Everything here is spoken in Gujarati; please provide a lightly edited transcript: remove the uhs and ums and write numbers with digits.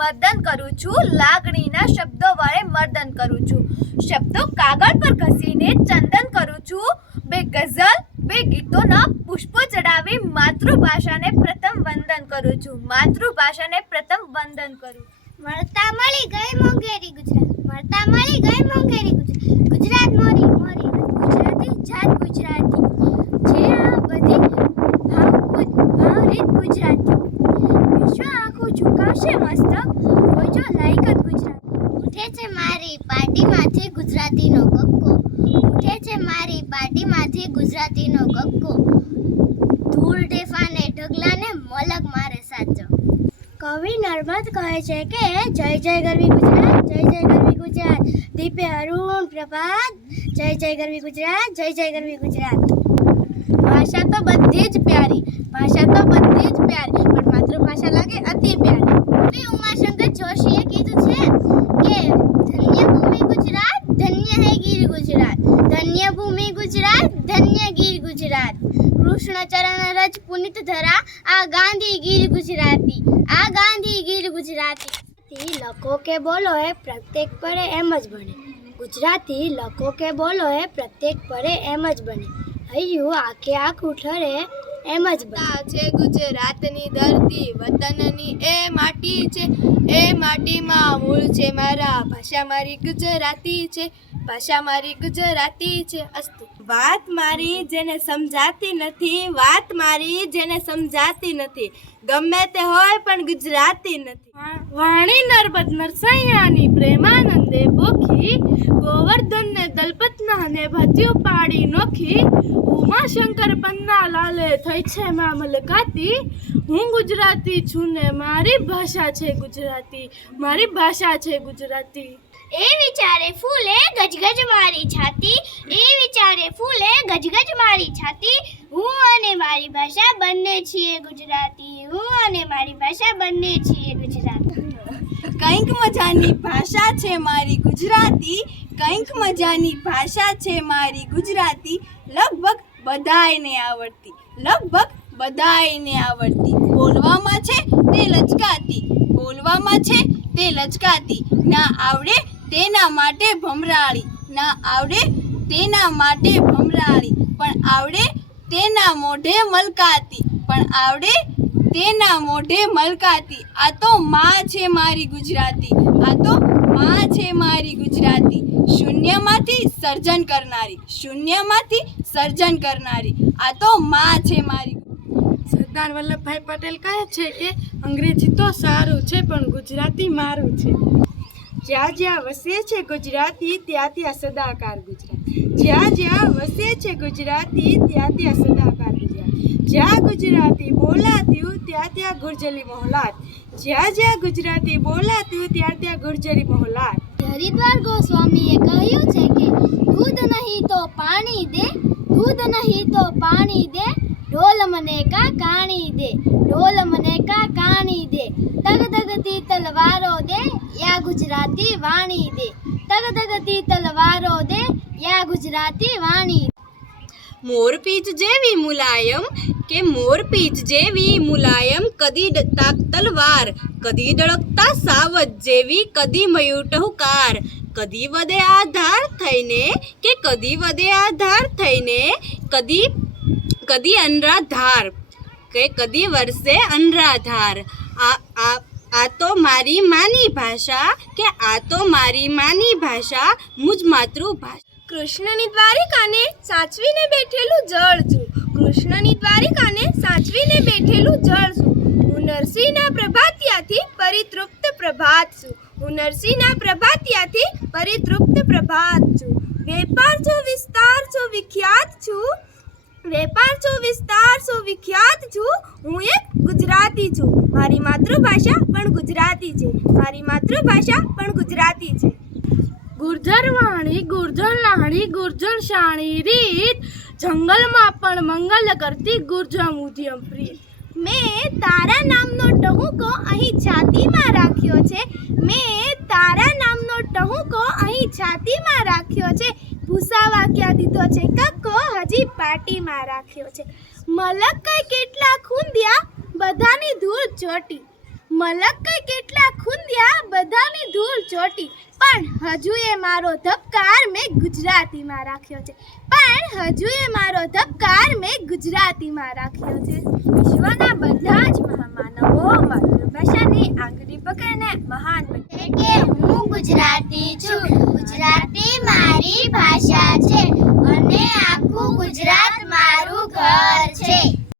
મર્દન કરું છું, લાગણીના શબ્દો વડે મર્દન કરું છું. શબ્દો કાગળ પર ઘસીને ચંદન કરું છું. બે ગઝલ બે ગીતોના પુષ્પો ચડાવી માતૃભાષાને પ્રથમ વંદન કરું છું. માતૃભાષાને પ્રથમ વંદન કરું. મળતા મળી ગઈ મોંઘેરી ગુજરાત, મળતા મળી ગઈ મોંઘેરી ગુજરાત. ગુજરાત મોરી મોરી ગુજરાતી જાત ગુજરાતી, જે આ બધી ભાવરીત ગુજરાતી. વિશ્વ આખું ઝુકાવશે મસ્તક, રોજો લાયકત ગુજરાત. ઉઠે છે મારી પાટીમાંથી ગુજરાતીનો કક્કો, ઉઠે છે મારી પાટીમાંથી ગુજરાતીનો કક્કો. ધૂળ ઢેફાને ઢગલાને મલક મારે સાચો. કવિ નર્મદ કહે છે કે જય જય ગરવી ગુજરાત, જય જય ગરવી ગુજરાત. દીપે અરુણ પ્રભાત, જય જય ગરવી ગુજરાત, જય જય ગરવી ગુજરાત. ભાષા તો બધી જ પ્યારી, ભાષા તો બધી જ પ્યારી, પણ માતૃભાષા લાગે અતિ પ્યારી. કવિ ઉમાશંકર જોશીએ કીધું છે કે ધન્ય ભૂમિ ગુજરાત, ધન્ય હે ગીર ગુજરાત. ધન્ય ભૂમિ ગુજરાત, ધન્ય ગીર ગુજરાત. કૃષ્ણ ચરણ રજ પુનિત ધરા, આ ગાંધી ગીર ગુજરાતી, આ ગાંધી ગીર ગુજરાતી. લખો કે બોલો એ પ્રત્યેક પડે એમ જ બને. ગુજરાતી લખો કે બોલો એ પ્રત્યેક પડે એમ જ બને. હૈયું આખે આખું ઠરે એમ જ બને. છે ગુજરાતની ધરતી, વતનની એ માટી છે, એ માટીમાં મૂળ છે મારા. ભાષા મારી ગુજરાતી છે, ભાષા મારી ગુજરાતી છે. અસ્તુ. વાત મારી જેને સમજાતી નથી, વાત મારી જેને સમજાતી નથી, ગમે તે હોય પણ ગુજરાતી નથી. વાણી નર્મદ નરસૈયાની પ્રેમાનંદે પોખી, ગોવર્ધનને દલપતના ને ભત્યું પાડી નોખી. ઉમાશંકર પન્ના લાલે થઈ છે માં મલકાતી. હું ગુજરાતી છું ને મારી ભાષા છે ગુજરાતી, મારી ભાષા છે ગુજરાતી. એ વિચારે ફૂલે ગજગજ મારી છાતી, એ વિચારે ફૂલે ગજગજ મારી છાતી. હું અને મારી ભાષા બંને છીએ ગુજરાતી, હું અને મારી ભાષા બંને છીએ ગુજરાતી. કંઈક મજાની ભાષા છે મારી ગુજરાતી, કંઈક મજાની ભાષા છે મારી ગુજરાતી. લગભગ બધાયને આવડતી, લગભગ બધાયને આવડતી. બોલવામાં છે તે લચકાતી, બોલવામાં છે તે લચકાતી. ના આવડે તેના માટે ભમરાળી, ના આવડે તેના માટે ભમરાળી. પણ આવડે તેના મોઢે મલકાતી, પણ આવડે તેના મોઢે મલકાતી. આ તો માં છે મારી ગુજરાતી, આ તો માં છે મારી ગુજરાતી. શૂન્યમાંથી સર્જન કરનારી, શૂન્યમાંથી સર્જન કરનારી. આ તો માં છે મારી. સરદાર વલ્લભભાઈ પટેલ કહે છે કે અંગ્રેજી તો સારું છે પણ ગુજરાતી મારું છે. જ્યાં જ્યાં વસે છે ગુજરાતી, ત્યાં ત્યાં સદાકાર ગુજરાત. જ્યાં જ્યાં વસે છે ગુજરાતી, ત્યાં ત્યાં સદાકાર ગુજરાત. જ્યાં ગુજરાતી બોલાતું ત્યાં ત્યાં ગુર્જરી મોહલાત, જ્યાં જ્યાં ગુજરાતી બોલાતું ત્યાં ત્યાં ગુર્જરી મોહલાત. હરિદ્વાર ગોસ્વામીએ કહ્યું છે કે દૂધ નહીં તો પાણી દે, દૂધ નહીં તો પાણી દે, ઢોલ મને કા કાણી દે, ઢોલ મને કા કાણી દે. તગતગતી તલવારો દે, યા ગુજરાતી વાણી દે, તગતગતી તલવારો દે, યા ગુજરાતી વાણી. મોરપીંછ જેવી મુલાયમ કે મોરપીંછ જેવી મુલાયમ, કદી તાક તલવાર, કદી દળકતા સાવજ જેવી, કદી મયુર ટહુકાર. કદી વધે આધાર થઈને કે કદી વધે આધાર થઈને, કદી કદી અનરાધાર કે કદી વર્ષે અનરાધાર. આ તો મારી માની ભાષા કે આ તો મારી માની ભાષા, મુજ માતૃભાષા. કૃષ્ણની દ્વારિકાને સાચવીને બેઠેલું જળ છું, કૃષ્ણની દ્વારિકાને સાચવીને બેઠેલું જળ છું. હું નરસિંહના પ્રભાતિયાથી પરિતૃપ્ત પ્રભાત છું, હું નરસિંહના પ્રભાતિયાથી પરિતૃપ્ત પ્રભાત છું. વેપાર છો વિસ્તાર છો વિખ્યાત છું, વેપાર છો વિસ્તાર છો વિખ્યાત છું. હું એક ગુજરાતી છું, મારી માતૃભાષા પણ ગુજરાતી છે, મારી માતૃભાષા પણ ગુજરાતી છે. ગુર્જર વાણી ગુર્જર લાણી ગુર્જર શાણી રીત, જંગલમાં પણ મંગલ કરતી ગુર્જર મુધિયમ પ્રીત. મેં તારા નામનો ટહુકો અહીં છાતીમાં રાખ્યો છે, મેં તારા નામનો ટહુકો અહીં છાતીમાં રાખ્યો છે. ભૂસાવા ક્યાં દીધો છે કક્કો, હજી પાટીમાં રાખ્યો છે. મલક કઈ કેટલા ખૂંદ્યા, બધાની ધૂળ ચોટી, મલક કઈ કેટલા ખૂંદ્યા બધાની ધૂળ ચોટી, પણ હજુ એ મારો ધબકાર મેં ગુજરાતીમાં રાખ્યો છે, પણ હજુ એ મારો ધબકાર મેં ગુજરાતીમાં રાખ્યો છે. વિશ્વના